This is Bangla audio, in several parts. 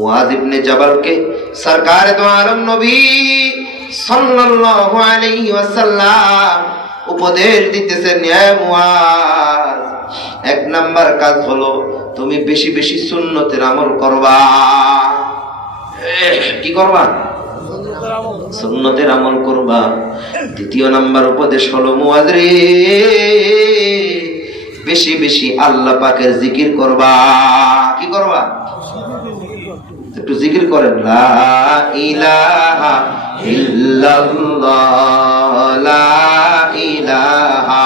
মুআয ইবনে জাবালকে সরকারে দো আলম নবী সাল্লাল্লাহু আলাইহি ওয়াসাল্লাম উপদেশ দিতেছেন, হে মুআয, এক নাম্বার কাজ হলো তুমি বেশি বেশি সুন্নতের আমল করবা। কি করবা? সুন্নতের আমল করবা। দ্বিতীয় নাম্বার উপদেশ হলো, মুআয রে, বেশি বেশি আল্লাহ পাকের জিকির করবা। কি করবা? একটু জিকির করেন, লা ইলাহা ইল্লাল্লাহ, লা ইলাহা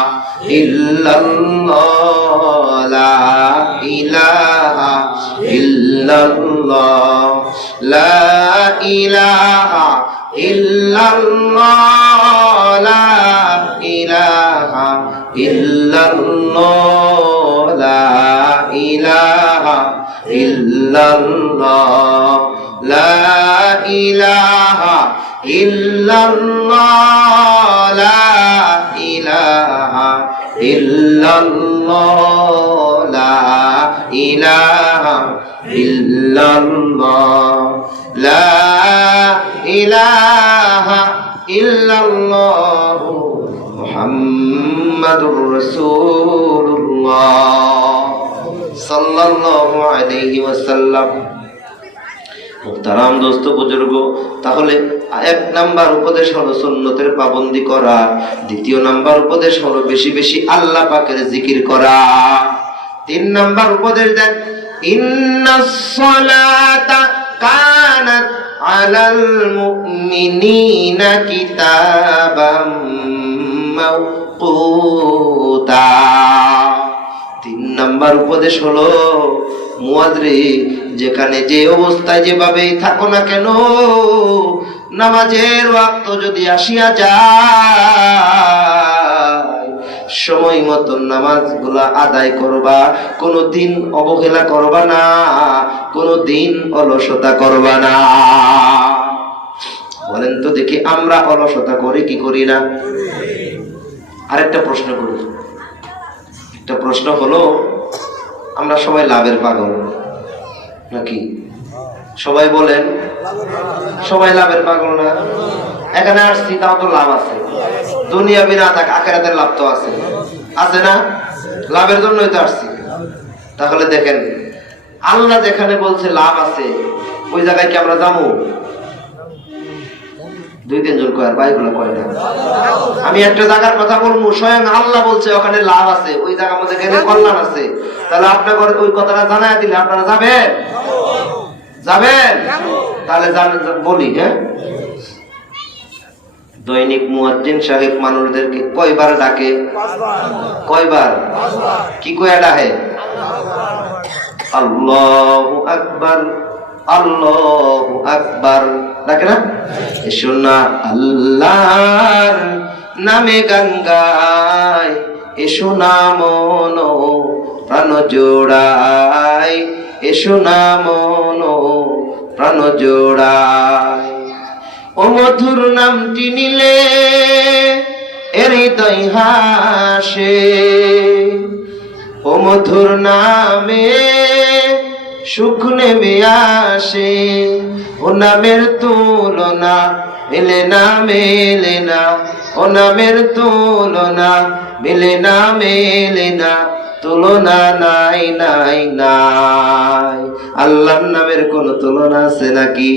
ইল্লাল্লাহ, লা ইলাহা ইল্লাল্লাহ, লা ইলাহা ইল্লাল্লাহ, লা ইলাহা ইল্লাল্লাহ, লা ইলাহা ইল্লাল্লাহ, লা ইলাহা ইল্লাল্লাহ, লা ইলাহা ইল্লাল্লাহ, লা ইলাহা ইল্লাল্লাহ, লা ইলাহা ইল্লাল্লাহ, মুহাম্মাদুর রাসূলুল্লাহ সাল্লাল্লাহু আলাইহি ওয়াসাল্লাম। মুহতারাম দোস্ত বুজুর্গ, তাহলে এক নাম্বার উপদেশ হলো সুন্নতের পাবন্দি করা। দ্বিতীয় নাম্বার উপদেশ হলো বেশি বেশি আল্লাহ পাকের জিকির করা। তিন নাম্বার উপদেশ দেন, ইন্নাস সালাতা কানাত আলাল মুমিনিনা কিতাবাম মাওকুতা। তিন নাম্বার উপদেশ হলো, মুআয রে, যেখানে যে অবস্থায় যেভাবেই থাকো না কেন, নামাজের ওয়াক্ত যদি আসিয়া যায়, সময় মতো নামাজগুলা আদায় করবা। কোনদিন অবহেলা করবা না, কোনদিন অলসতা করবা না। বলেন তো দেখি, আমরা অলসতা করি কি করি না? আরেকটা প্রশ্ন করি। একটা প্রশ্ন হলো, আমরা সবাই লাভের পাগল নাকি? সবাই বলেন, সবাই লাভের পাগল না? এখানে আসছি তাও তো লাভ আছে, দুনিয়া বিনা থাক আখিরাতের লাভ তো আছে, আছে না? লাভের জন্যই তো আসছি। তাহলে দেখেন, আল্লাহ যেখানে বলছে লাভ আছে, ওই জায়গায় কি আমরা যাবো? দুই তিনজন কয়, আর ভাইগুলো কয় না। আমি একটা জায়গার কথা বলবো, স্বয়ং আল্লাহ বলছে ওখানে লাভ আছে, ওই জায়গার মধ্যে গেলে কল্যাণ আছে। তাহলে আপনার ঘরে ওই কথাটা জানায় দিলে আপনারা যাবেন? যাবেন? তাহলে বলি, হ্যাঁ, দৈনিক মুয়াজ্জিন সাহেব মানুষদেরকে কয়বার ডাকে? কয়বার? কি কয়া ডাকে? আল্লাহু আকবার, আল্লাহু আকবার ডাকে না? এসো না আল্লাহর নামে গান গাই, এসো না মন প্রাণ জোড়াই, এসো না মন প্রাণ জোড়াই। ও মধুর নামটি নিলে হৃদয় হাসে, ও মধুর নামে সুখ নেমে আসে। ও নামের তুলনা মেলে না, মেলে না, ও নামের তুলনা মেলে না, মেলে না, তুলনা নাই নাই নাই। আল্লাহর নামের কোন তুলনা আছে নাকি?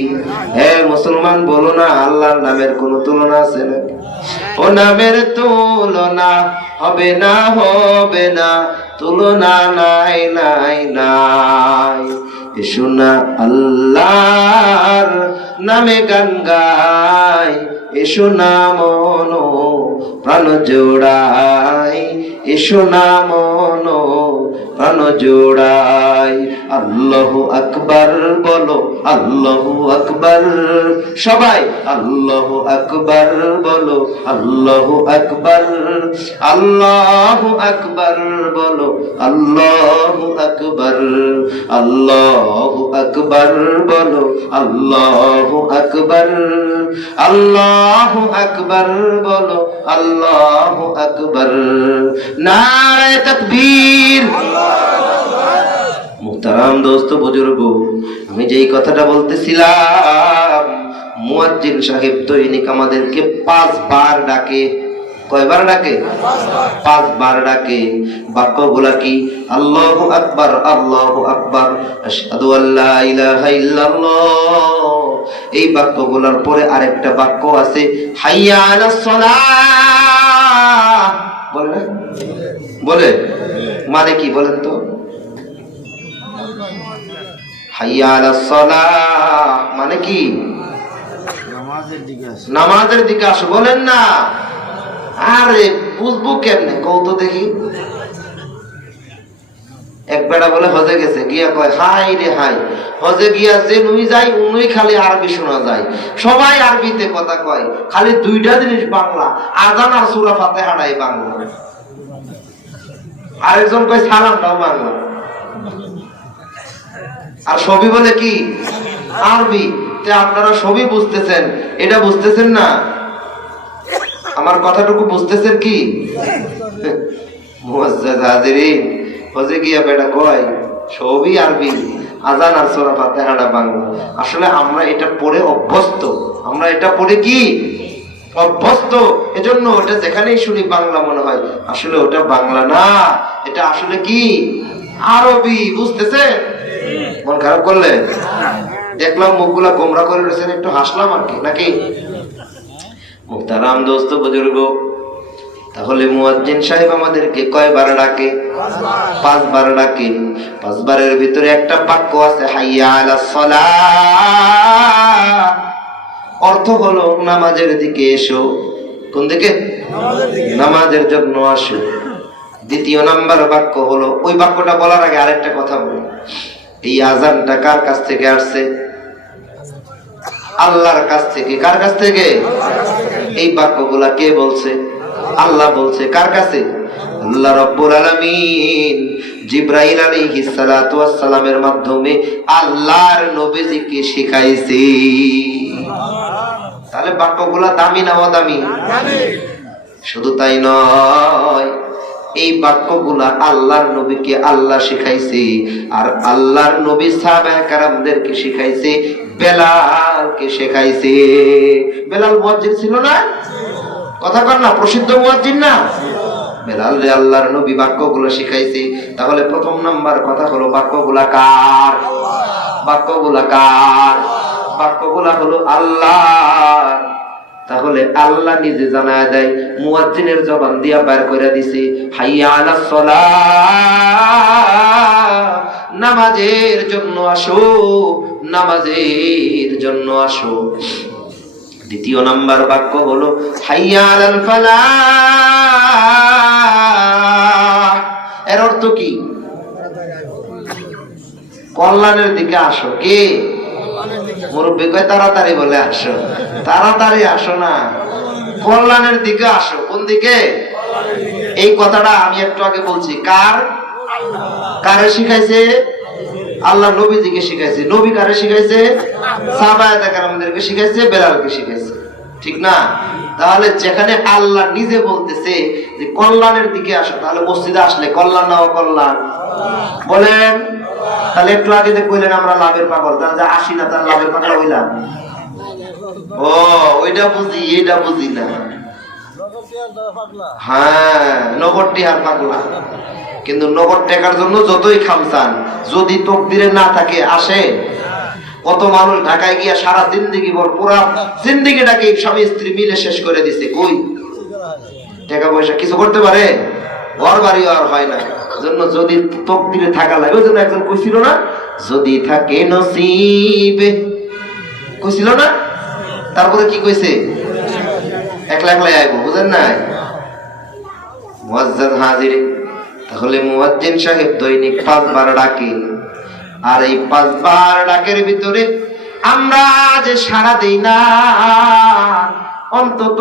হ্যাঁ মুসলমান, বলো না, আল্লাহর নামের কোন তুলনা আছে নাকি? ও নামের তুলনা হবে না, হবে না, তুলনা নাই নাই নাই। এসো না আল্লাহর নামে গান গাই, এসো না মন প্রাণ জোড়াই, এসো না মন প্রাণ জোড়াই। আল্লাহু আকবার বলো, আল্লাহু আকবার, সবাই আল্লাহু আকবার বলো, আল্লাহু আকবার, আল্লাহু আকবার বলো, আল্লাহু আকবার, আল্লাহু আকবার বলো, আল্লাহু আকবার, আল্লাহু আকবার বলো, আল্লাহু আকবার। নারে তাকবীর, মুহতারাম দোস্ত বুজুর্গ, আমি যেই কথাটা বলতেছিলাম, মুয়াজ্জিন সাহেব দৈনিক আমাদেরকে 5 বার ডাকে। কয়বার ডাকে? 5 বার ডাকে। বাক্যগুলা কি? আল্লাহু আকবার, আল্লাহু আকবার, আশহাদু আল্লা ইলাহা ইল্লাল্লাহ। এই বাক্যগুলোর পরে আরেকটা বাক্য আছে, হাইয়া আলাস সালাহ। বলে না? বলে মানে কি বলেন তো? হাইয়া আলাস সালাহ মানে কি? নামাজের দিকে আসো। বলেন না? আরে বুঝবো কেমনে কৌতো দেখি। এক বেড়া বলে হজে গেছে, গিয়া কয় হাই রে হাই, হজে গিয়া যে নুই যাই উনুই খালি আরবি শোনা যায়, সবাই আরবিতে কথা কয়, খালি 2টা জিনিস বাংলা, আযান আর সূরা ফাতিহাটাই বাংলা। আরেকজন কয় সালামটাও বাংলা, আর সবই বলে কি আরবি। তে আপনারা সবই বুঝতেছেন, এটা বুঝতেছেন না? আমার কথাটুকু বুঝতেছেন কি? মুআজ্জাজ হাজিরিন, হজে গিয়া বেটা কয় সবই আরবি, আযান আর সূরা ফাতিহাটা বাংলা। আসলে আমরা এটা পড়ে অভ্যস্ত, আমরা এটা পড়ে কি অভ্যস্ত, এজন্য ওটা যেখানেই শুনি বাংলা মনে হয়। আসলে ওটা বাংলা না, এটা আসলে কি আরবি। বুঝতেছে? মন খারাপ করলে? দেখলাম মুখগুলা গোমরা করে রয়েছেন, একটু হাসলাম আর কি, নাকি? মুহতারাম দোস্ত বুজুর্গ, তাহলে মুয়াজ্জিন সাহেব আমাদেরকে কয়বার ডাকে? 5 বার ডাকে। 5 বারের ভিতরে একটা বাক্য আছে, হাইয়া আলাস সালাহ। অর্থ হলো নামাজের দিকে এসো। কোন দিকে? নামাজের জন্য আসো। দ্বিতীয় নাম্বার বাক্য হলো, ওই বাক্যটা বলার আগে আরেকটা কথা বলি। এই আযানটা কার কাছ থেকে আসছে? আল্লাহর কাছ থেকে। কার কাছ থেকে? এই বাক্যগুলা কে বলছে? আল্লাহ বলছে। কার কাছে? আল্লাহ রাব্বুল আলামিন জিবরাইল আলাইহিস সালাতু ওয়াস সালামের মাধ্যমে আল্লাহর নবীজিকে শিখাইছে। তাহলে বাক্যগুলা দামি না অদামি? শুধু তাই নয়, এই বাক্যগুলা আল্লাহর নবীকে আল্লাহ শিখাইছে, আর আল্লাহর নবী সাহাবায়ে কেরামদেরকে শিখাইছে, বেলালকে শিখাইছে। বেলাল মুয়াজ্জিন ছিল না? কথা কর না, প্রসিদ্ধ মুয়াজ্জিন না? বেলাল রে আল্লাহর নবী বাক্যগুলো শিখাইছে। তাহলে প্রথম নাম্বার কথা হলো, বাক্যগুলা কার? বাক্যগুলা কার? বাক্যগুলা হলো আল্লাহ। তাহলে আল্লাহ নিজে জানায় দেয়, মুয়াজ্জিনের জবান দিয়া বের করে দিছে, হাইয়া আলাস সালাহ, নামাজের জন্য আসো, নামাজের জন্য আসো। দ্বিতীয় নাম্বার বাক্য হলো, হাইয়া আলাল ফালাহ। এর অর্থ কি? কল্যাণের দিকে আসো। কে? মুরব্বী কয় তাড়াতাড়ি বলে আসো। তাড়াতাড়ি আসো না, কল্যাণের দিকে আসো। কোন দিকে? এই কথাটা আমি একটু আগে বলছি। কার? কারে শিখাইছে? আল্লাহ নবীজিকে শিখাইছে। নবী কারে শিখাইছে? সাহাবায়ে কেরামদেরকে শিখাইছে, বেলালকে শিখাইছে। ঠিক না? তাহলে যেখানে আল্লাহ নিজে বলতেছে যে কল্যাণের দিকে আসো, তাহলে মসজিদে আসলে কল্যাণ না অকল্যাণ? বলেন। তাহলে একটু আগে যে কইলেন আমরা লাভের পাগল, তাহলে যে আসি না তার লাভের পাগল হইলাম? ও, ওইটা বুঝি, এইটা বুঝি না। হ্যাঁ, নগদ টিহার পাগলা। কিন্তু নগদ টাকার জন্য যতই খামসান, যদি তকদিরে না থাকে আসে। কত মানুষ ঢাকায় গিয়া সারা জিন্দেগি ভর, পুরা জিন্দেগিটাকে স্বামী স্ত্রী মিলে শেষ করে দিছে। কই টাকা পয়সা কিছু করতে পারে? ঘর বাড়িও আর হয় না। জন্য যদি তকদিরে থাকা লাগে, ওই জন্য একজন কইছিল না, যদি থাকে নসিবে, কইছিল না? তারপরে কি কইছে? একলা একলাই আইব। বুঝেন নাই? মুয়াজ্জিন হাজির। তাহলে মুয়াজ্জিন সাহেব দৈনিক 5 বার ডাকে, আর এই 5 বার ডাকের ভিতরে আমরা যে সাড়া দেই না, অন্তত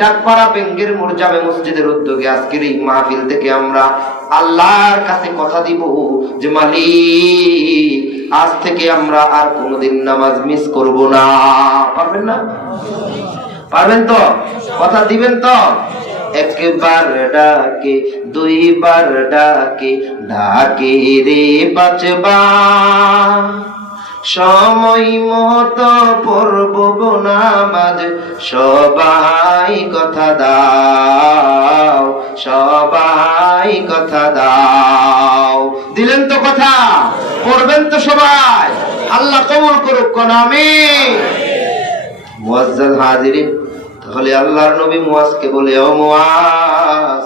ডাকপাড়া বেঙ্গের মোরজামে মসজিদের উদ্যোগে আজকের এই মাহফিল থেকে আমরা আল্লাহর কাছে কথা দিব যে মালিক, আজ থেকে আমরা আর কোনোদিন নামাজ মিস করব না। পারবেন না? পারবেন তো? কথা দিবেন তো? একবার ডাকে দুইবার ডাকে ডাকে রে পাঁচবার সময় মতো পড়ব নামাজ সবাই কথা দাও সবাই কথা দাও দিলেন তো কথা পড়বেন তো সবাই আল্লাহ কবুল করুক কোন আমিন মুআজ্জাল হাজিরিন তাহলে আল্লাহর নবী মুআজকে বলে ও মুআজ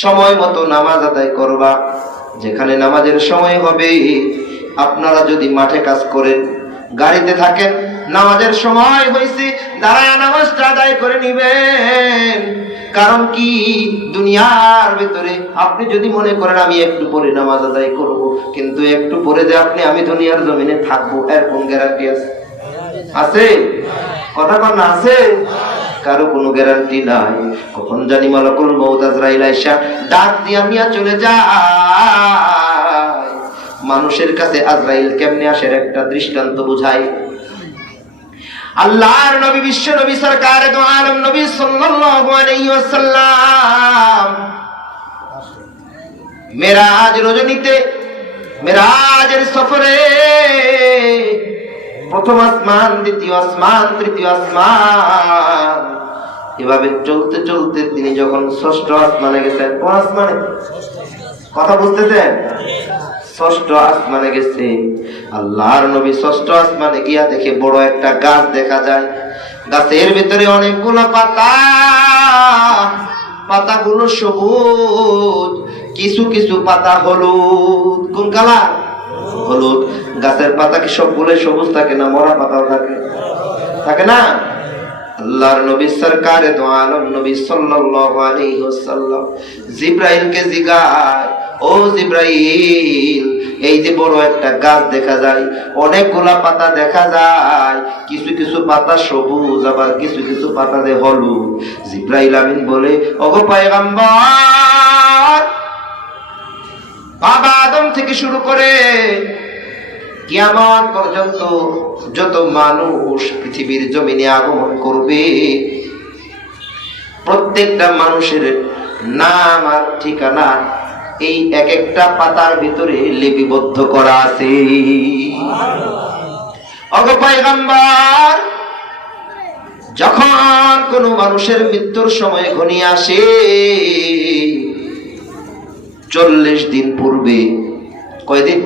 সময় মতো নামাজ আদায় করবা যেখানে নামাজের সময় হবে আপনারা যদি মাঠে কাজ করেন গাড়িতে থাকেন নামাজের সময় হয়েছে দাঁড়ায় নামাজটা আদায় করে নিবেন কারণ কি দুনিয়ার ভিতরে আপনি যদি মনে করেন আমি একটু পরে নামাজ আদায় করব কিন্তু একটু পরে যে আমি দুনিয়ার জমিনে থাকবো এর কোন গ্যারান্টি আছে আছে কথা কন না আছে কারো কোনো গ্যারান্টি নাই কখন জানি মালাকুল মউত আজরাইল আইসা ডাক দিয়া নিয়া চলে যায় মানুষের কাছে আজরাইল কেমনে আসে একটা দৃষ্টান্ত বুঝাই আল্লাহর নবী বিশ্ব নবী সরকার দো আলম নবী সাল্লাল্লাহু আলাইহি ওয়াসাল্লাম মেরাজ রজনীতে মেরাজের সফরে প্রথম আসমান দ্বিতীয় আসমান তৃতীয় আসমান এভাবে চলতে চলতে তিনি যখন ষষ্ঠ আসমানে গেছেন কোন আসমানে কথা বুঝতেছেন ষষ্ঠ আসমানে গেছে আল্লাহর নবী ষষ্ঠ আসমানে গিয়া দেখে বড় একটা গাছ দেখা যায় গাছের ভিতরে অনেকগুলো পাতা পাতাগুলো সবুজ কিছু কিছু পাতা হলুদ কোন কালার হলুদ গাছের পাতা কি সবগুলো সবুজ থাকে না মরা পাতাও থাকে থাকে না আল্লাহর নবী সরকার দো আলম নবী সাল্লাল্লাহু আলাইহি ওয়াসাল্লাম জিবরাইলকে জিগায় ও জিবরাইল এই যে বড় একটা গাছ দেখা যায় অনেকগুলা পাতা দেখা যায় কিছু কিছু পাতা সবুজ আবার কিছু কিছু পাতা যে হলুদ জিবরাইল আমিন বলে ওগো পয়গম্বর বাবা আদম থেকে শুরু করে কিয়ামত পর্যন্ত যত মানুষ পৃথিবীর জমিনে আগমন করবে প্রত্যেকটা মানুষের নাম আর ঠিকানা এই এক একটা পাতার ভিতরে লিপিবদ্ধ করা আছে ওগো পয়গম্বর যখন কোন মানুষের মৃত্যুর সময় ঘনিয়ে আসে 40 দিন পূর্বে কয়দিন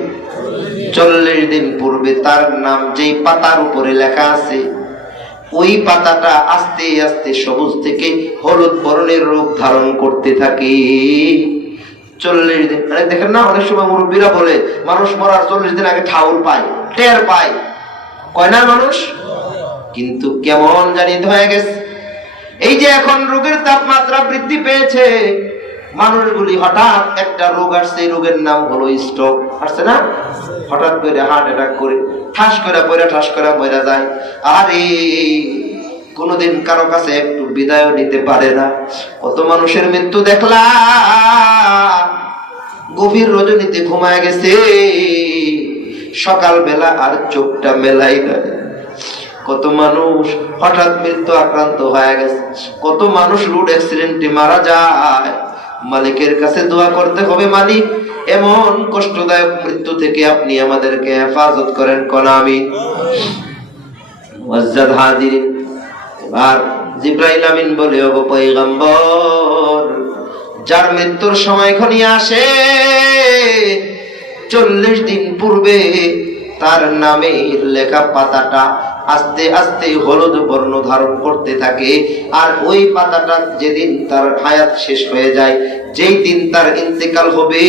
40 দিন পূর্বে তার নাম যেই পাতার উপরে লেখা আছে ওই পাতাটা আস্তে আস্তে সবুজ থেকে হলুদ বর্ণের রূপ ধারণ করতে থাকে 40 দিন দেখেন না অনেক সময় মুরব্বীরা বলে মানুষ মরার 40 দিন আগে ঠাউর পায় টের পায় কয় না মানুষ কিন্তু কেমন জানি হয়ে গেছে এই যে এখন রোগের তাপমাত্রা বৃদ্ধি পেয়েছে মানুষগুলি হঠাৎ একটা রোগ আসছে এই রোগের নাম হলো স্ট্রোক আসছে না হঠাৎ করে হার্ট অ্যাটাক করে ঠাস করে মরে যায় আরে কোনদিন কারো কাছে একটু বিদায় নিতে পারে না কত মানুষের মৃত্যু দেখলাম গভীর রজনীতে ঘুমায় গেছে সকাল বেলা আর চোখটা মেলাই না কত মানুষ হঠাৎ মৃত্যু আক্রান্ত হয়ে গেছে কত মানুষ রোড অ্যাক্সিডেন্টে মারা যায় মালিকের কাছে দোয়া করতে হবে মালিক এমন কষ্টদায়ক মৃত্যু থেকে আপনি আমাদেরকে হেফাজত করেন কোন আমিন মুআজ্জাল হাজিরিন এবার জিবরাইল আমিন বলে ওগো পয়গম্বর যার মৃত্যুর সময় ঘনিয়ে আসে 40 দিন পূর্বে তার নামের লেখা পাতাটা আস্তে আস্তে হলুদ বর্ণ ধারণ করতে থাকে আর ওই পাতাটা যেদিন তার হায়াত শেষ হয়ে যায় যেই দিন তার ইন্তেকাল হবে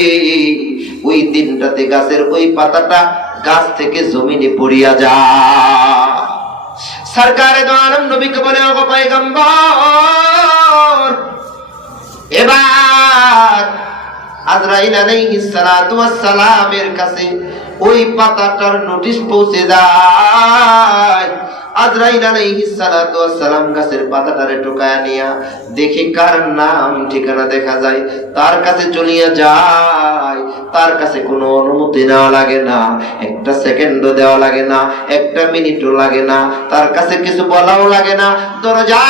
ওই দিনটাতে গাছের ওই পাতাটা গাছ থেকে জমিনে পড়িয়া যায় সরকারে দো আলম নবীকে বলে ওগো পয়গম্বর এবার আজরাইল আলাইহিস সালাতু ওয়াস সালামের কাছে ওই পাতাটার নোটিশ পৌঁছে যায় আজরাইল আলাইহিস সালাতু ওয়াস সালাম গাছের পাতাটারে টোকায়া নিয়া দেখে কার নাম ঠিকানা দেখা যায় তার কাছে চলিয়া যায় তার কাছে কোনো অনুমতি নেওয়া লাগে না একটা সেকেন্ডও দেওয়া লাগে না একটা মিনিটও লাগে না তার কাছে কিছু বলাও লাগে না দরজা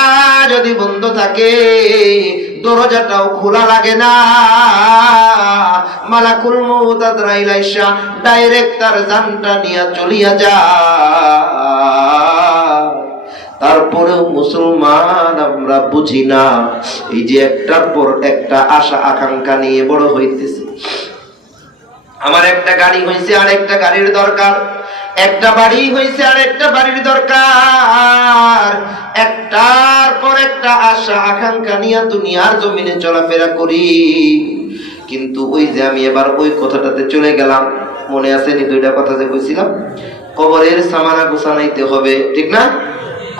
যদি বন্ধ থাকে দরজাটাও খোলা লাগে না, মালাকুল মউত আজরাইল আইসা ডাইরেক্ট তার জানটা নিয়ে চলিয়া যায়। তারপরেও মুসলমান আমরা বুঝি না, এই যে একটার পর একটা আশা আকাঙ্ক্ষা নিয়ে বড় হইতেছে। আমার একটা গাড়ি হয়েছে আর একটা গাড়ির দরকার, একটা বাড়ি হয়েছে আর একটা বাড়ির দরকার, একটার পর একটা আশা আকাঙ্ক্ষা নিয়ে দুনিয়ার জমিনে চলাফেরা করি। কিন্তু ওই যে আমি এবার ওই কথাটাতে চলে গেলাম, মনে আছে নি দুইটা কথা যে কইছিলাম, কবরের সামানা গোছাইতে হবে, ঠিক না?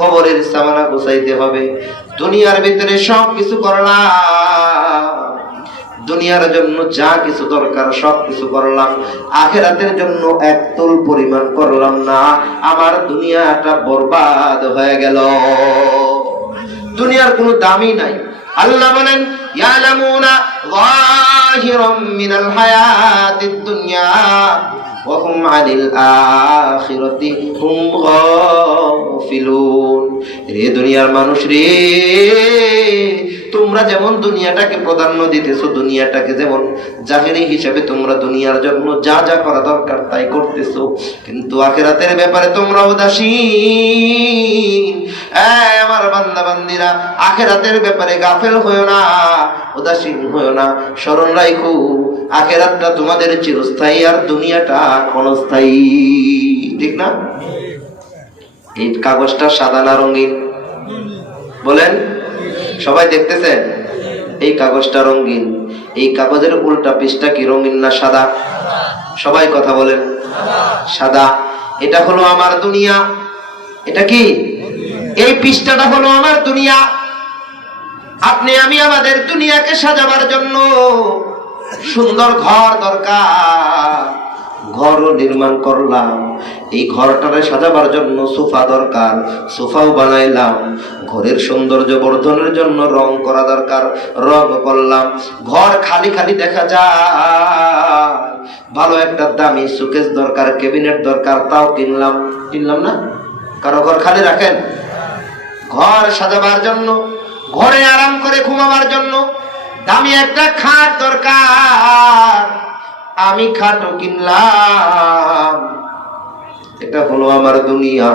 কবরের সামানা গোছাইতে হবে। দুনিয়ার ভিতরে সব কিছু করলাম, দুনিয়ার জন্য যা কিছু দরকার সব কিছু করলাম, আখিরাতের জন্য এক তুল পরিমাণ করলাম না, আমার দুনিয়াটা বরবাদ হয়ে গেল। দুনিয়ার কোনো দামই নাই। আল্লাহ বলেন ইয়ালামুনা যাহিরাম মিনাল হায়াতিদ দুনিয়া ওয়া হুম আনিল আখিরাতি হুম গাফিলুন। রে দুনিয়ার মানুষ রে, তোমরা যেমন দুনিয়াটাকে প্রাধান্য দিতেছো, দুনিয়াটাকে যেমন জাহেরি হিসেবে তোমরা দুনিয়ার জন্য যা যা করা দরকার তাই করতেছো, কিন্তু আখিরাতের ব্যাপারে তোমরা উদাসীন। আমার বান্দা বান্দিরা, আখিরাতের ব্যাপারে গাফেল হইও না, উদাসীন হইও না। স্মরণ রাখো আখিরাতটা তোমাদের চিরস্থায়ী আর দুনিয়াটা ক্ষণস্থায়ী, ঠিক না? এই কাগজটা সাদা না রঙিন বলেন? সবাই দেখতেছেন? এই কাগজটা রঙিন, এই কাগজের উল্টা পৃষ্ঠা কি রঙিন না সাদা? সবাই কথা বলেন। সাদা। এটা হলো আমার দুনিয়া। এটা কি? এই পৃষ্ঠাটা হলো আমার দুনিয়া। আপনি আমি আমাদের দুনিয়াকে সাজাবার জন্য সুন্দর ঘর দরকার, ঘরও নির্মাণ করলাম। এই ঘরটারে সাজাবার জন্য সোফা দরকার, সোফাও বানাইলাম। ঘরের সৌন্দর্য বর্ধনের জন্য রং করা দরকার, রং করলাম। ঘর খালি খালি দেখা যায়, ভালো একটা দামি শোকেস দরকার, ক্যাবিনেট দরকার, তাও কিনলাম। কিনলাম না? কারো ঘর খালি রাখেন? ঘর সাজাবার জন্য, ঘরে আরাম করে ঘুমাবার জন্য দামি একটা খাট দরকার, আমি খাটও কিনলাম। এটা হলো আমার দুনিয়া।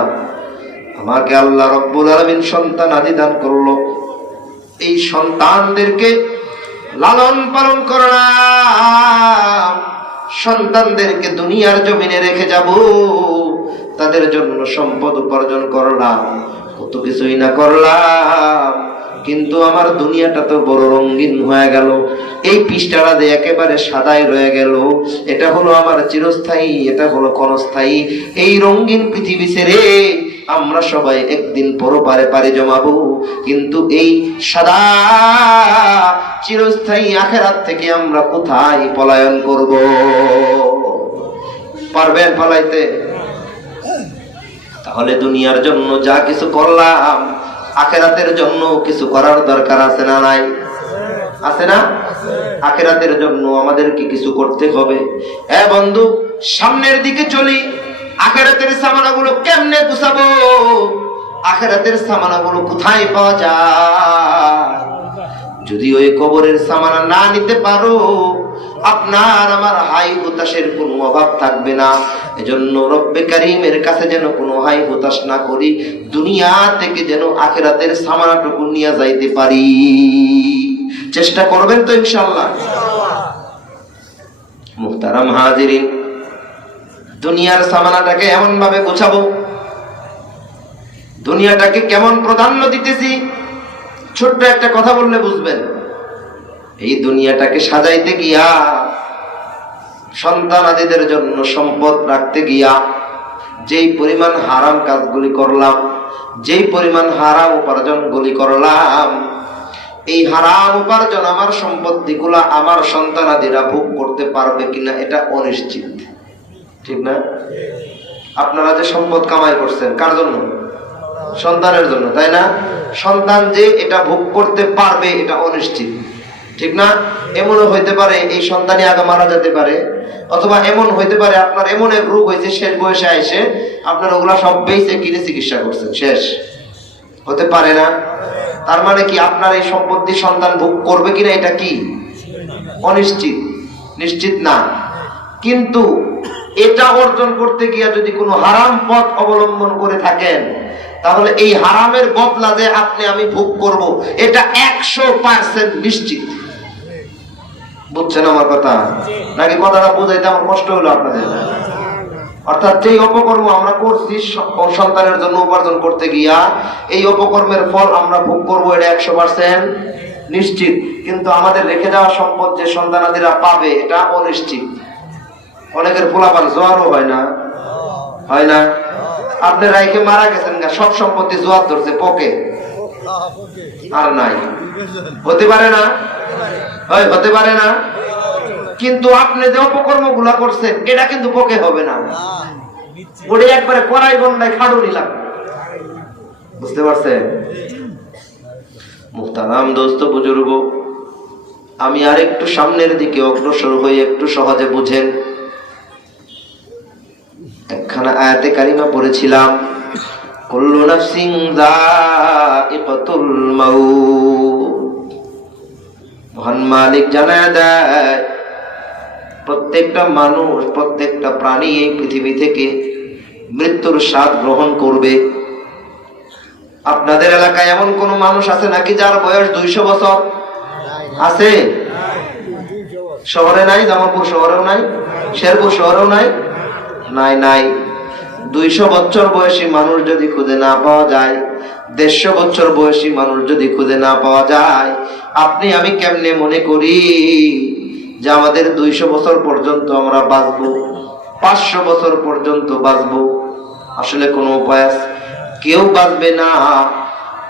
আমাকে আল্লাহ রব্বুল আলামিন সন্তান আদি দান করলো, এই সন্তানদেরকে লালন পালন করলাম, সন্তানদেরকে দুনিয়ার জমিনে রেখে যাব, তাদের জন্য সম্পদ উপার্জন করলাম, কত কিছুই না করলাম, কিন্তু আমার দুনিয়াটা তো বড় রঙিন হয়ে গেল। এই পৃষ্ঠাটা যে একেবারে সাদাই রয়ে গেল, এটা হলো আমার চিরস্থায়ী, এটা হলো ক্ষণস্থায়ী। এই রঙিন পৃথিবী ছেড়ে আমরা সবাই একদিন পরপারে পাড়ি জমাবো, কিন্তু এই সাদা চিরস্থায়ী আখিরাত থেকে আমরা কোথায় পলায়ন করব? পারবেন পলাইতে? তাহলে দুনিয়ার জন্য যা কিছু করলাম, আখিরাতের জন্য কিছু করার দরকার আছে না নাই? আছে না? আখিরাতের জন্য আমাদেরকে কিছু করতে হবে। বন্ধু, সামনের দিকে চলি। আখিরাতের সামানাগুলো কেমনে গুছাবো? আখিরাতের সামানাগুলো কোথায় পাওয়া যায়? যদি ওই কবরের সামানা না নিতে পারো, আপনার আমার হাই হুতাশের কোনো অভাব থাকবে না। এজন্য রব্বে কারীমের কাছে যেন কোনো হাই হুতাশ না করি, দুনিয়া থেকে যেন আখিরাতের সামানাটুকু নিয়ে যাইতে পারি। চেষ্টা করবেন তো ইনশাআল্লাহ? মুহতারাম হাজিরিন, দুনিয়ার সামানাটাকে এমন ভাবে গোছাবো, দুনিয়াটাকে কেমন প্রাধান্য দিতেছি, ছোট্ট একটা কথা বললে বুঝবেন। এই দুনিয়াটাকে সাজাইতে গিয়া, সন্তানাদিদের জন্য সম্পদ রাখতে গিয়া যেই পরিমাণ হারাম কাজগুলি করলাম, যেই পরিমাণ হারাম উপার্জনগুলি করলাম, এই হারাম উপার্জন আমার সম্পত্তিগুলা আমার সন্তানাদিরা ভোগ করতে পারবে কিনা এটা অনিশ্চিত, ঠিক না? আপনারা যে সম্পদ কামাই করছেন কার জন্য? সন্তানের জন্য, তাই না? সন্তান যে এটা ভোগ করতে পারবে এটা অনিশ্চিত, ঠিক না? এমনও হইতে পারে এই সন্তানই আগে মারা যেতে পারে, অথবা এমন হইতে পারে আপনার এমন এক রোগ হয়েছে শেষ বয়সে এসে আপনার ওগুলা সব বেঁচে কিনে চিকিৎসা করছেন, শেষ হতে পারে না? তার মানে কি আপনার এই সম্পত্তি সন্তান ভোগ করবে কিনা এটা কি অনিশ্চিত, নিশ্চিত না। কিন্তু এটা অর্জন করতে গিয়া যদি কোনো হারাম পথ অবলম্বন করে থাকেন, তাহলে এই হারামের বদলা যে আপনি আমি ভোগ করব, এটা 100% নিশ্চিত। বুঝছেন আমার কথা? নাকি কথাটা বুঝাইতে আমার কষ্ট হলো আপনাদের? অর্থাৎ যেই অপকর্ম আমরা করছি সন্তানের জন্য উপার্জন করতে গিয়া, এই অপকর্মের ফল আমরা ভোগ করবো, এটা 100% নিশ্চিত। কিন্তু আমাদের রেখে যাওয়া সম্পদ যে সন্তানাদিরা পাবে, এটা অনিশ্চিত। অনেকের পোলাপান জোয়ারও হয় না, হয় না? আপনি রাইখে মারা গেছেন, সব সম্পত্তি জোয়ার ধরছে, পকে আর নাই, হতে পারে না? হয়, হতে পারে না? কিন্তু আপনি যে অপকর্ম গুলা করছেন, এটা কিন্তু পকে হবে না, ওটা একবারে কড়াই গন্ডায় খাড়ুনি লাগবে। বুঝতে পারছেন? মুহতারাম দোস্ত বুজুর্গ, আমি আর একটু সামনের দিকে অগ্রসর হয়ে একটু সহজে বুঝেন। একখানা আয়াতে কারিমা পড়েছিলাম, কুল্লু নাফসিন যায়িকাতুল মাউত। মহান মালিক জানায় দেয়, প্রত্যেকটা মানুষ, প্রত্যেকটা প্রাণী এই পৃথিবী থেকে মৃত্যুর স্বাদ গ্রহণ করবে। আপনাদের এলাকায় এমন কোন মানুষ আছে নাকি যার বয়স 200 বছর? আছে? শহরে নাই? জামালপুর শহরেও নাই? শেরপুর শহরেও নাই? নাই, নাই। 200 বছর বয়সী মানুষ যদি খুঁজে না পাওয়া যায়, 150 বছর বয়সী মানুষ যদি খুঁজে না পাওয়া যায়, আপনি আমি কেমনে মনে করি যে আমাদের 200 বছর পর্যন্ত আমরা বাঁচবো, 500 বছর পর্যন্ত বাঁচবো? আসলে কোনো উপায় আছে? কেউ বাঁচবে না।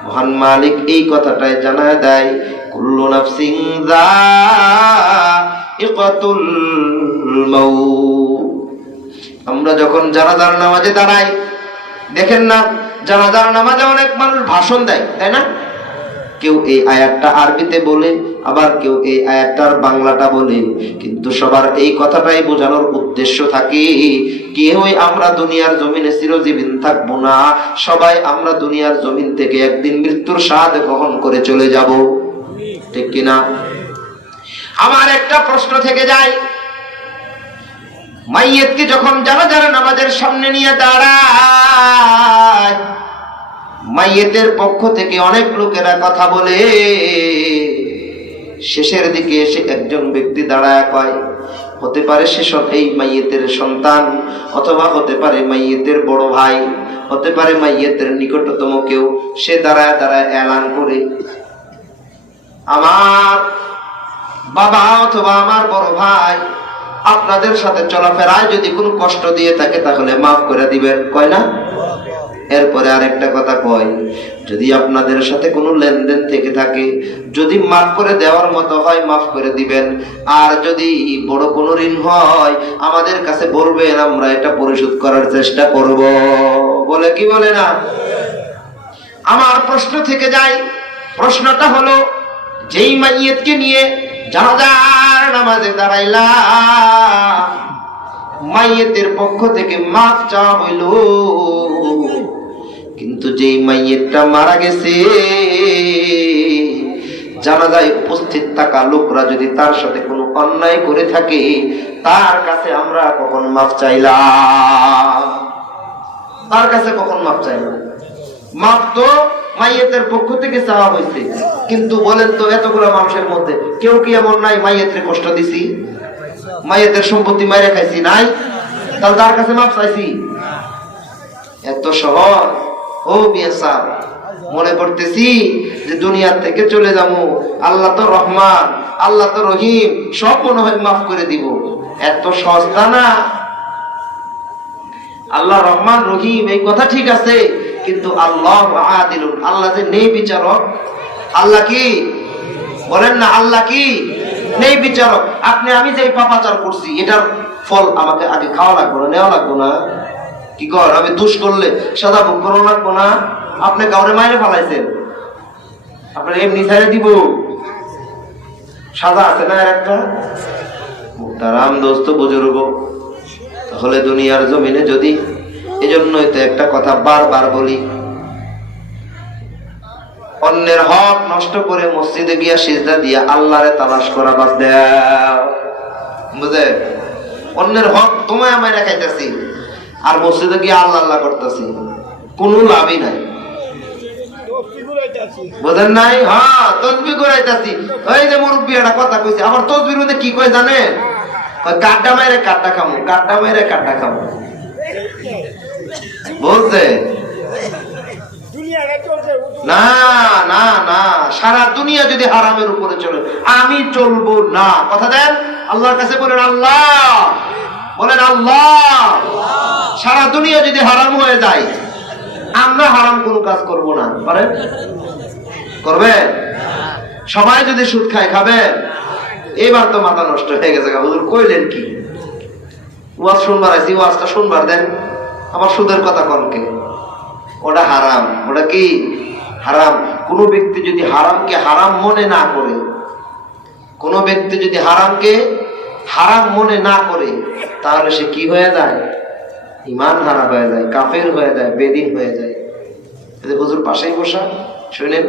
মহান মালিক এই কথাটাই জানায় দেয়, কুল্লু নাফসিন যায়িকাতুল মাউত। আমরা যখন জানাজার নামাজে দাঁড়াই, দেখেন না জানাজার নামাজে অনেক মানুষ ভাষণ দেয়, তাই না? কেউ এই আয়াতটা আরবিতে বলে, আবার কেউ এই আয়াতটার বাংলাটা বলে, কিন্তু সবার এই কথাটাই বোঝানোর উদ্দেশ্য থাকে, কেউই আমরা দুনিয়ার জমিনে চিরজীবন থাকবো না, সবাই আমরা দুনিয়ার জমিন থেকে একদিন মৃত্যুর স্বাদ গ্রহণ করে চলে যাব। ঠিক কিনা? আমার একটা প্রশ্ন থেকে যায়, মাইয়েতকে যখন জানাজার নামাজের সামনে নিয়ে দাঁড়ায়, মাইয়েতের পক্ষ থেকে অনেক লোকেরা কথা বলে, শেষের দিকে এসে একজন ব্যক্তি দাঁড়ায় কয়, হতে পারে সে এই মাইয়েতের সন্তান, অথবা হতে পারে মাইয়েতের বড় ভাই, হতে পারে মাইয়েতের নিকটতম কেউ। সে দাঁড়ায় দাঁড়ায় এলান করে, আমার বাবা অথবা আমার বড় ভাই আপনাদের সাথে চলাফেরায় যদি কোনো কষ্ট দিয়ে থাকে, তাহলে মাফ করে দিবেন, কয় না? এরপরে আরেকটা কথা কয়, যদি আপনাদের সাথে কোনো লেনদেন থেকে থাকে, যদি মাফ করে দেওয়ার মতো হয় মাফ করে দিবেন, আর যদি বড় কোনো ঋণ হয় আমাদের কাছে বলবেন, আমরা এটা পরিশোধ করার চেষ্টা করব। বলে কি বলে না? আমার প্রশ্ন থেকে যায়, প্রশ্নটা হলো, যেই মাইয়েতকে নিয়ে জানাজার নামাজে দাঁড়াইলা, মাইয়েতের পক্ষ থেকে মাফ চাওয়া হইল, কিন্তু যেই মাইয়েতটা মারা গেছে, জানাজায় উপস্থিত থাকা লোকরা যদি তার সাথে কোনো অন্যায় করে থাকে, তার কাছে আমরা কখন মাফ চাইলাম? তার কাছে কখন মাফ চাইলাম? মাফ তো মাইয়েতের পক্ষ থেকে চাওয়া হয়েছে, কিন্তু বলেন তো এতগুলো মানুষের মধ্যে কেউ কি এমন নাই মাইয়েতের কষ্ট দিছি, মাইয়েতের সম্পত্তি মাইরে খাইছি? নাই। তাহলে তার কাছে মাফ চাইছি? এত সহজ? ও বিয়াসা, মনে করতেছি যে দুনিয়ার থেকে চলে যাবো, আল্লাহ তো রহমান, আল্লাহ তো রহিম, সব মনে হয় মাফ করে দিব। এত সস্তা না। আল্লাহ রহমান রহিম এই কথা ঠিক আছে, কিন্তু আল্লাহ আদিলুন, আল্লাহ যে নেই বিচারক। আল্লাহ কি বলেন না? আল্লাহ কি নেই বিচারক? আপনি আমি যে পাপাচার করছি, এটার ফল আমাকে আগে খাওয়া লাগবো না, নেওয়া লাগবো না? কি কর, আমি দুষ করলে সাদা ভোগ করা লাগবো না? আপনি কাউরে মাইরে ফেলাইছেন, আপনার এমনি ছেড়ে দিব? সাদা আছে না একটা? মুহতারাম দোস্ত বুজুর্গ, তাহলে দুনিয়ার জমিনে যদি, এজন্যই তো একটা কথা বারবার বলি, অন্যের হক নষ্ট করে মসজিদে গিয়া সিজদা দিয়া আল্লাহরে তালাশ করা বাদ দাও। বুঝে? অন্যের হক তোমায় আমায় রেখাইতেছি আর মসজিদে গিয়ে আল্লাহ আল্লাহ করতেছি, কোনো লাভই নাই। বুঝেন নাই? হ্যাঁ, তসবিহ করাইতাছি। ওই যে মুরব্বী একটা কথা কইছে, আবার তসবির মধ্যে কি কয় জানেন? কাড্ডা মাইরে কাড্ডা খামু, কাড্ডা মাইরে কাড্ডা খামু। বলছে না না না, সারা দুনিয়া যদি হারামের উপরে চলে আমি চলবো না। কথা দেন, আল্লাহর কাছে বলেন আল্লাহ, বলেন আল্লাহ। সারা দুনিয়া যদি হারাম হয়ে যায় আমরা হারাম কোনো কাজ করব না। পারেন? করবে? সবাই যদি সুদ খায় খাবে? এবার তো মাথা নষ্ট হয়ে গেছে। হুজুর কইলেন কি? ওয়াজ শুনবার আইছি, ওয়াজটা শুনবার দেন, আবার সুদের কথা কনকে? ওটা হারাম। ওটা কি হারাম? কোন ব্যক্তি যদি হারামকে হারাম মনে না করে, কোন ব্যক্তি যদি হারামকে হারাম মনে না করে, তাহলে সে কি হয়ে যায়? ঈমান হারা হয়ে যায়, কাফের হয়ে যায়, বেদীন হয়ে যায়। হুজুর পাশেই বসা শুনেন,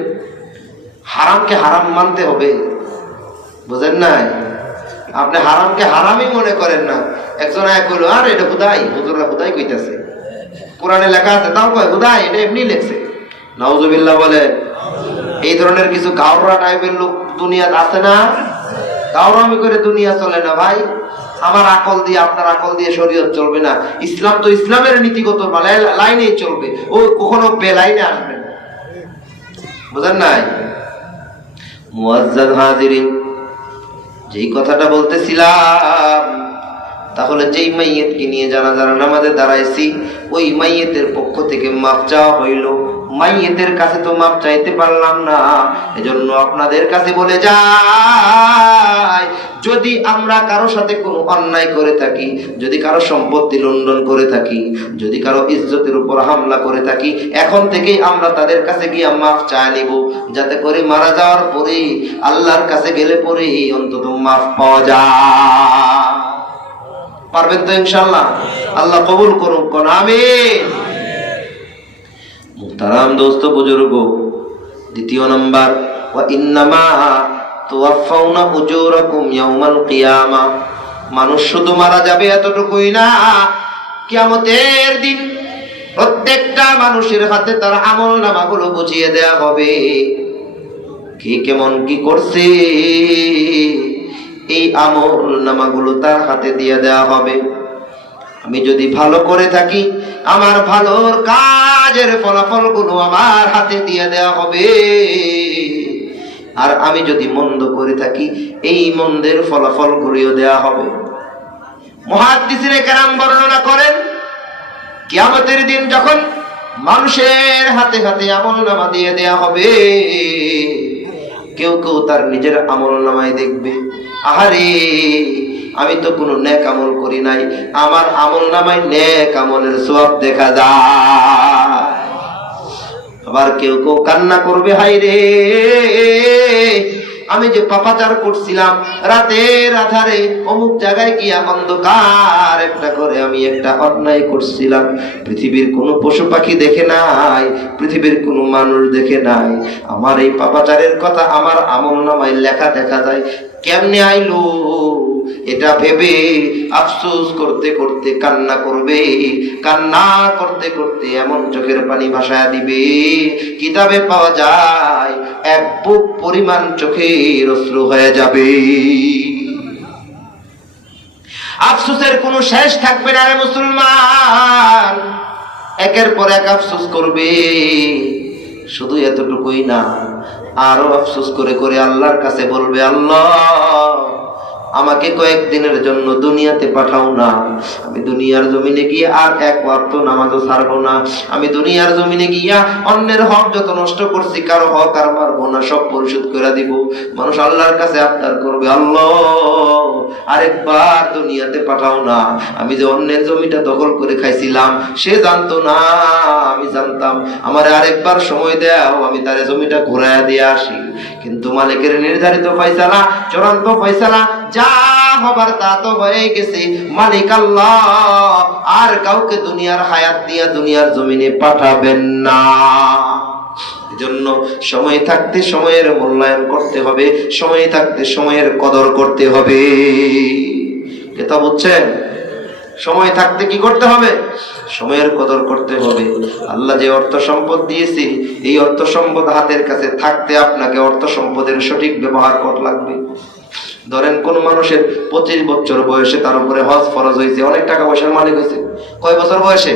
হারামকে হারাম মানতে হবে। বুঝেন নাই? আপনি হারামকে হারামই মনে করেন না। একজন আয়া কইলো, আর এটা হুদাই, হুজুররা হুদাই কইতাছে, কোরআনে লেখা আছে, তাও কয় হুদাই, এটা এমনি লেখছে। নাউজুবিল্লাহ বলে। এই ধরনের কিছু গাওরা টাইপের লোক দুনিয়াতে আছে না? গাওরামি করে দুনিয়া চলে না ভাই। আমার আকল দিয়ে আপনার আকল দিয়ে শরীয়ত চলবে না। ইসলাম তো ইসলামের নীতিগত লাইনেই চলবে, ও কখনো বেলাইনে আসবে না। বুঝেন নাই? মুআজ্জাজ হাজিরিন, যেই কথাটা বলতেছিলাম, তাহলে যেই মাইয়িতকে নিয়ে জানাজার নামাজে দাঁড়াইছি, ওই মাইয়িতের পক্ষ থেকে মাপ চাওয়া হইল। মাইয়িতের কাছে তো মাপ চাইতে পারলাম না, এজন্য আপনাদের কাছে বলে যাই, যদি আমরা কারো সাথে কোনো অন্যায় করে থাকি, যদি কারো সম্পত্তি লুণ্ঠন করে থাকি, যদি কারো ইজ্জতের উপর হামলা করে থাকি, এখন থেকেই আমরা তাদের কাছে গিয়ে মাফ চায় নিব, যাতে করে মারা যাওয়ার পরে আল্লাহর কাছে গেলে পরে অন্তত মাফ পাওয়া যায়। পারবেন তো ইনশাআল্লাহ? আল্লাহ কবুল করুন, কোন আমিন। মুহতারাম দোস্ত বুজুর্গ, দ্বিতীয় নাম্বার, ওয়া ইন্নামা তুওয়াফাউনা উজুরাকুম ইয়াউমাল কিয়ামা। মানুষ শুধু মারা যাবে এতটুকুই না, কিয়ামতের দিন প্রত্যেকটা মানুষের হাতে তার আমলনামাগুলো বুঝিয়ে দেয়া হবে। কে কেমন কি করছে এই আমলনামাগুলো তার হাতে দিয়ে দেওয়া হবে। আমি যদি ভালো করে থাকি, আমার ভালোর কাজের ফলাফলগুলো আমার হাতে দিয়ে দেওয়া হবে, আর আমি যদি মন্দ করে থাকি এই মন্দের ফলাফলগুলিও দেওয়া হবে। মুহাদ্দিসিনে কেরাম বর্ণনা করেন, কিয়ামতের দিন যখন মানুষের হাতে হাতে আমলনামা দিয়ে দেওয়া হবে, কেউ কেউ তার নিজের আমলনামায় দেখবে, আহারে আমি তো কোনো নেক আমল করি নাই, আমার আমলনামায় নেক আমলের সওয়াব দেখা যায়। আবার কেউ কেউ কান্না করবে, হায় রে আমি যে পাপাচার করছিলাম, রাতের আধারে অমুক জায়গায় গিয়া অন্ধকার একটা করে আমি একটা অন্যায় করছিলাম, পৃথিবীর কোনো পশু পাখি দেখে নাই, পৃথিবীর কোনো মানুষ দেখে নাই, আমার এই পাপাচারের কথা আমার আমলনামায় লেখা দেখা যায়। কেমনে আইলো এটা ভেবে আফসোস করতে করতে কান্না করবে, কান্না করতে করতে এমন চোখের পানি ভাসায়া দিবে, কিতাবে পাওয়া যায় এক বুক পরিমাণ চোখের অশ্রু হয়ে যাবে। আফসোসের কোনো শেষ থাকবে না রে মুসলমান, একের পর এক আফসোস করবে। শুধু এতটুকুই না, আরো আফসোস করে করে আল্লাহর কাছে বলবে, আল্লাহ আমাকে কয়েকদিনের জন্য দুনিয়াতে পাঠাও না, আমি দুনিয়ার জমিনে গিয়ে আর এক ওয়াক্ত নামাজও ছাড়বো না, আমি দুনিয়ার জমিনে গিয়া অন্যের হক যত নষ্ট করছি, কারো হক আর মারবো না, সব পরিশোধ করে দিব। মানুষ আল্লাহর কাছে আবদার করবে, আল্লাহ আরেকবার দুনিয়াতে পাঠাও না, আমি যে অন্যের জমিটা দখল করে খাইছিলাম, সে জানতো না, আমি জানতাম, আমার আরেকবার সময় দাও, আমি তার জমিটা ঘুরাইয়া দিয়ে আসি। কিন্তু মালিকের নির্ধারিত ফয়সালা, চূড়ান্ত ফয়সালা, যা হবার তা তো হয়ে গেছে। মালিক আল্লাহ আর কাউকে দুনিয়ার হায়াত দিয়া দুনিয়ার জমিনে পাঠাবেন না। এজন্য সময় থাকতে সময়ের মূল্যায়ন করতে হবে, সময় থাকতে সময়ের কদর করতে হবে। কথা বুঝছেন? সময় থাকতে কি করতে হবে? সময়ের কদর করতে হবে। আল্লাহ যে অর্থ সম্পদ দিয়েছে, এই অর্থ সম্পদ হাতের কাছে থাকতে আপনাকে অর্থ সম্পদের সঠিক ব্যবহার করা লাগবে। ধরেন কোন মানুষের 25 বছর বয়সে তার উপরে হজ ফরজ হয়েছে, অনেক টাকা পয়সার মালিক হয়েছে। কয় বছর বয়সে?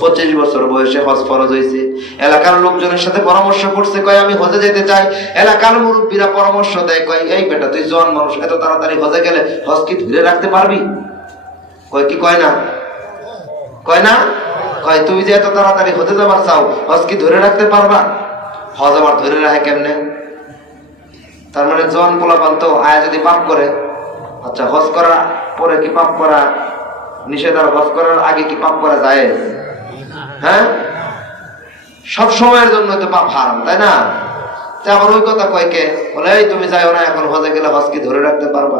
25 বছর বয়সে হজ ফরজ হয়েছে। এলাকার লোকজনের সাথে পরামর্শ করছে, কয় আমি হজে যেতে চাই। এলাকার মুরব্বীরা পরামর্শ দেয়, কয় এই বেটা তুই জোয়ান মানুষ, এত তাড়াতাড়ি হজে গেলে হজ কি ধরে রাখতে পারবি? কয় কি কয় না? কয় না? কয় তুমি যে এত তাড়াতাড়ি হতে যাবার চাও, হজ কি ধরে রাখতে পারবা? হজ আবার ধরে রাখে কেমনে? তার মানে জোয়ান পোলাপান তো আয়া যদি পাপ করে, আচ্ছা হজ করার পরে কি পাপ করা নিষেধ, আর হজ করার আগে কি পাপ করা যায়? হ্যাঁ, সব সময়ের জন্য তো পাপ হারাম, তাই না? আবার ওই কথা কয় কে বলে, এই তুমি যাও না এখন হজে গেলে হজ কি ধরে রাখতে পারবা?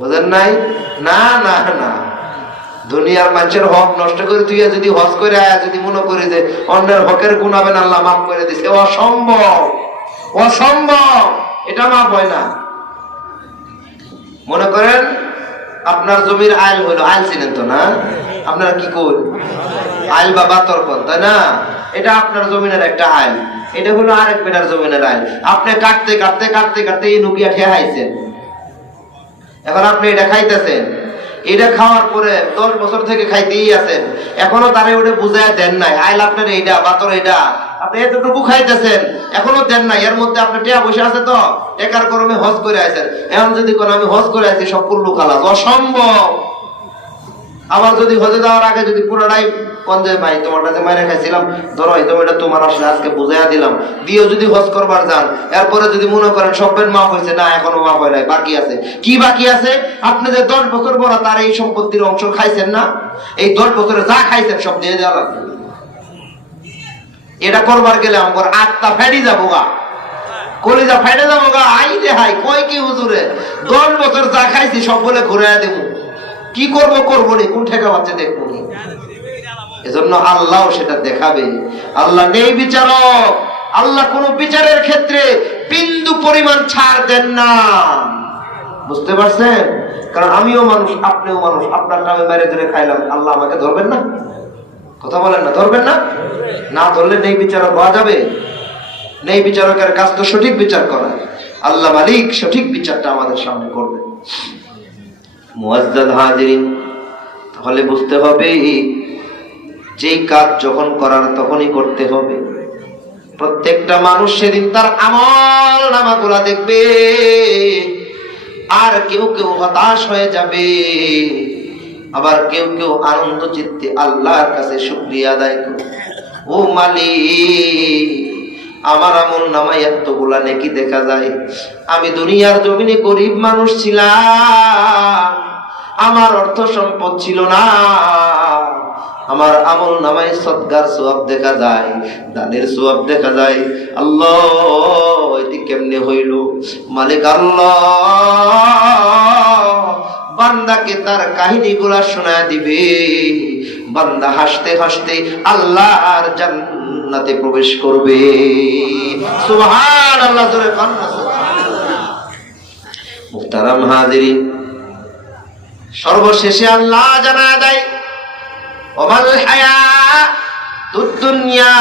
বুঝেন নাই? না না না, দুনিয়ার মানুষের হক নষ্ট করে তুই যদি হজ করে আয়া যদি মনে করি যে অন্যের হকের গুনাবেন আল্লাহ মাফ করে দিছে, অসম্ভব, অসম্ভব, এটা মাফ হয় না। মনে করেন আপনার জমির আইল হইলো, আইল চিনেন তো না? আপনারা কি করেন? আইল বা বাতরকন, তাই না? এটা আপনার জমিনের একটা আইল, এটা হলো আরেক বেটার জমিনের আইল। আপনি কাটতে কাটতে কাটতে কাটতে এই নুকিয়া খেয়ে হাইছেন, এখন আপনি এটা খাইতেছেন। এটা খাওয়ার পরে 10 বছর থেকে খাইতেই আছেন, এখনো তারে ওটা বুঝায় দেন নাই। আইল আপনার এইটা, বাতর এইটা, আপনি এতটুকু খাইতেছেন, এখনো দেন নাই। এর মধ্যে আপনার টিয়া বসে আছে, তো টেকার গরমে হজ করে আছেন। এখন যদি কোন আমি হজ করে আছি সব পুরো খালাস, অসম্ভব। আবার যদি হজে যাওয়ার আগে যদি পুরোটাই কন্দে ভাই তোমার কাছে মাইনে খাইছিলাম, ধরো এই এটা তোমার আসলে আজকে বুঝাইয়া দিলাম, দিয়েও যদি হজ করবার যান, এরপরে যদি মনে করেন সবের মাফ হয়েছে, না এখনো মাফ হয় নাই, বাকি আছে। কি বাকি আছে? আপনি যে 10 বছর পর তার এই সম্পত্তির অংশ খাইছেন না, এই 10 বছরে যা খাইছেন সব দিয়ে দেওয়া লাগবে। এটা করবার গেলে আমার আত্মা ফেটে যাবো গা, কলিজা ফেটে যাবো গা। আই রে হাই, কয় কি হুজুরে 10 বছর যা খাইছি সব বলে ঘুরে দেবো, কি করবো করবো নি, কোন ঠেকা বাচ্চা দেখবো নি। এজন্য আল্লাহ সেটা দেখাবে। আল্লাহ নেই বিচারক, আল্লাহ কোন বিচারের ক্ষেত্রে বিন্দু পরিমাণ ছাড় দেন না। বুঝতে পারছেন? কারণ আমিও মানুষ, আপনিও মানুষ, আপনার নামে মেরে ধরে খাইলাম, আল্লাহ আমাকে ধরবেন না? কথা বলেন না, ধরবেন না? না ধরলে নেই বিচারক হওয়া যাবে? নেই বিচারকের কাজ তো সঠিক বিচার করা। আল্লাহ মালিক সঠিক বিচারটা আমাদের সামনে করবেন। মুআজ্জাদ হাজিরিন, তাহলে বুঝতে হবে যেই কাজ যখন করার তখনই করতে হবে। প্রত্যেকটা মানুষ সেদিন তার আমল নামাগুলা দেখবে, আর কেউ কেউ হতাশ হয়ে যাবে, আবার কেউ কেউ আনন্দ চিত্তে আল্লাহর কাছে শুকরিয়া আদায় করবে। ও মালিক, আমার আমল নামায় এতগুলা নেকি দেখা যায়। আমি দুনিয়ার জমিনে গরিব মানুষ ছিলাম, আমার অর্থ সম্পদ ছিল না, আমার আমল নামায় সদকার সওয়াব দেখা যায়, দানের সওয়াব দেখা যায়। আল্লাহ এটি কেমনে হইল? মালিক আল্লাহ বান্দাকে তার কাহিনীগুলা শোনায় দিবে, বান্দা হাসতে হাসতে আল্লাহর জান্নাতে প্রবেশ করবে। সুবহানাল্লাহ, জোরে কান্না। মুহতারাম হাজিরিন, সর্বশেষে আল্লাহ জানায় দেয়, ওমাল হায়াতুদ দুনিয়া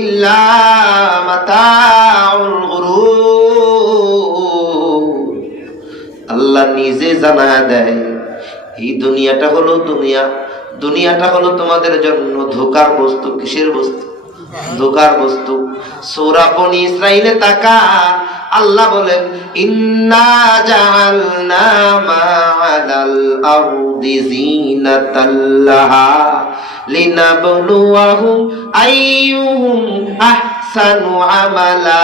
ইল্লা মাতাউল গুরুর। আল্লাহ নিজে জানায় দেয় এই দুনিয়াটা হলো দুনিয়াটা হলো তোমাদের জন্য ধোঁকার বস্তু। কিসের বস্তু? ধোঁকার বস্তু। সূরা বনী ইসরাঈলে তাকান, আল্লাহ বলেন ইন্না জাআলনা মা'আল আরদি যিনাতাল লাহা লিনাবলুয়াহুম আইয়ুহুম আহসানু আমালা।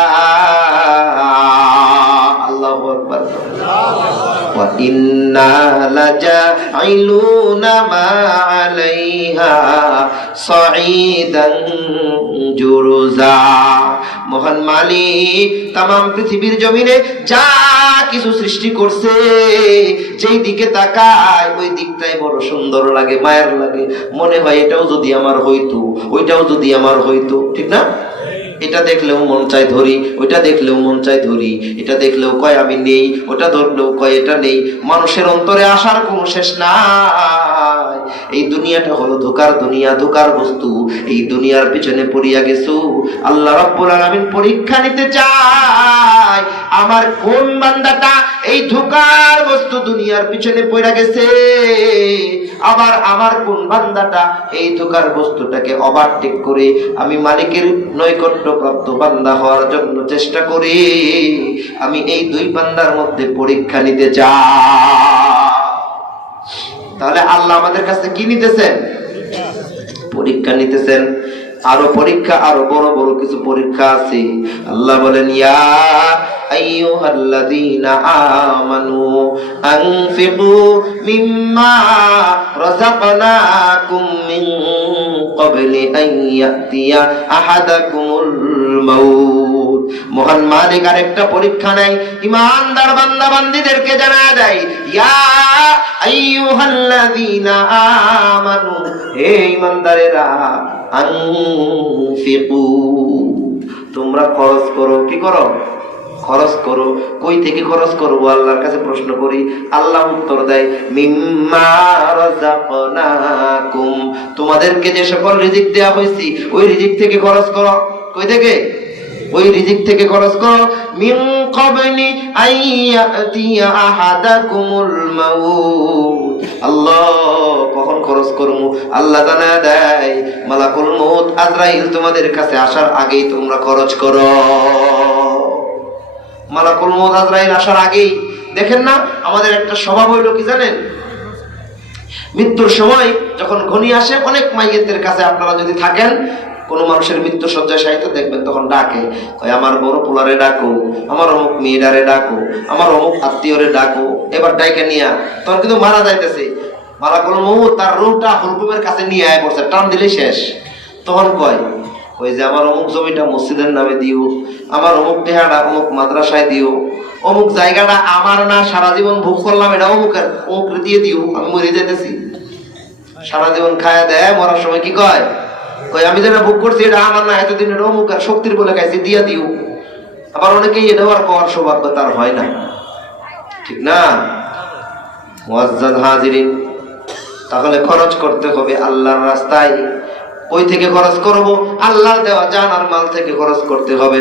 আল্লাহু আকবার। ওয়া ইন্না লাজাইলুনা মা আলাইহা সাঈদান জুরুজা। মহান মালিক তামাম পৃথিবীর জমিনে যা কিছু সৃষ্টি করছে, যেই দিকে তাকায় ওই দিকটাই বড় সুন্দর লাগে, মায়ার লাগে। মনে হয় এটাও যদি আমার হইতো, ওইটাও যদি আমার হইতো, ঠিক না? এটা দেখলেও মন চায় ধরি, ওইটা দেখলেও মন চায় ধরি, এটা দেখলেও কয় আমি নেই, ওটা ধরলেও কয় এটা নেই। মানুষের অন্তরে আসার কোনো শেষ নাই। এই দুনিয়াটা হলো ধোকার দুনিয়া, ধোকার বস্তু। এই দুনিয়ার পিছনে পড়িয়া গেছো। আল্লাহ রাব্বুল আলামিন পরীক্ষা নিতে চায় আমার কোন বান্দাটা এই ধোকার বস্তু দুনিয়ার পিছনে পড়ে গেছে, আবার আমার কোন বান্দাটা এই ধোকার বস্তুটাকে ওভারটেক করে আমি মালিকের নৈকট্য প্রাপ্ত বান্দা হওয়ার জন্য চেষ্টা করি। আমি এই দুই বান্দার মধ্যে পরীক্ষা নিতে চাই। তাহলে আল্লাহ আমাদের কাছে কি নিতেছেন? পরীক্ষা নিতেছেন। আরো পরীক্ষা, আরো বড় বড় কিছু পরীক্ষা আছে। আল্লাহ বলেন, ইয়া আইয়ুহাল্লাযীনা আমানু আনফিকু মিম্মা রাযাকনাকুম মিন ক্বাবলি আন ইয়াতিয়া আহাদাকুমুল মাউত। মহান মালিক আরেকটা পরীক্ষা নাই, ঈমানদার বান্দা বান্দীদেরকে জানায় দেয়, ইয়া আইয়ুহাল্লাযীনা আমানু, হে ঈমানদারেরা, আনফিকু, তোমরা খরচ করো। কি করো? খরচ করো। কই থেকে খরচ করবো? আল্লাহর কাছে প্রশ্ন করি, আল্লাহ উত্তর দেয়, মিম্মা রাযাকনাকুম, তোমাদেরকে যে সকল রিজিক দেয়া হয়েছে ওই রিজিক থেকে খরচ করো। কই থেকে? ওই রিজিক থেকে খরচ করো। মিন ক্বাবলি আইয়াতিয়া আহাদাকুমুল মাউত। আল্লাহ কখন খরচ করব? আল্লাহ জানায় দেয়, মালাকুল মউত আজরাইল তোমাদের কাছে আসার আগেই তোমরা খরচ করো। মালাকুল মউত আজরাইল আসার আগেই। দেখেন না, আমাদের একটা স্বভাব হইল কি জানেন? মৃত্যুর সময় যখন ঘনিয়ে আসে, অনেক মাইয়েতের কাছে আপনারা যদি থাকেন, কোন মানুষের মৃত্যু শয্যায় শায়িত দেখবেন, তখন ডাকে, কয় আমার বড় পোলারে ডাকো, আমার অমুক মেয়েটারে ডাকো, আমার অমুক আত্মীয়রে ডাকো। এবার ডাইকে নিয়া তখন কিন্তু মারা যাইতেছে, মালাকুল মউত তার রূহটা হুলকুমের কাছে নিয়ে আয় পড়ছে, টান দিলেই শেষ। তখন কয়, ওই যে আমার অমুক জমিটা মসজিদের নামে দিও, আমার অমুক টেহাটা অমুক মাদ্রাসায় দিও, অমুক জায়গাটা আমার না, সারা জীবন ভোগ করলাম, এটা অমুকের, অমুক দিয়ে দিও, আমি মরে যাইতেছি। সারা জীবন খায়া দেয়, মরার সময় কি কয়? আমি যেটা ভোগ করছি এটা আমার না, এতদিন এটা অমুকের, শক্তির বলে খাইছি, দিয়া দিও। আবার অনেকেই এটাও আর পাওয়ার সৌভাগ্য তার হয় না, ঠিক না? মুআজ্জাজ হাজিরিন, তাহলে খরচ করতে হবে আল্লাহর রাস্তায়। কই থেকে খরচ করব? আল্লাহর দেওয়া জান আর মাল থেকে খরচ করতে হবে।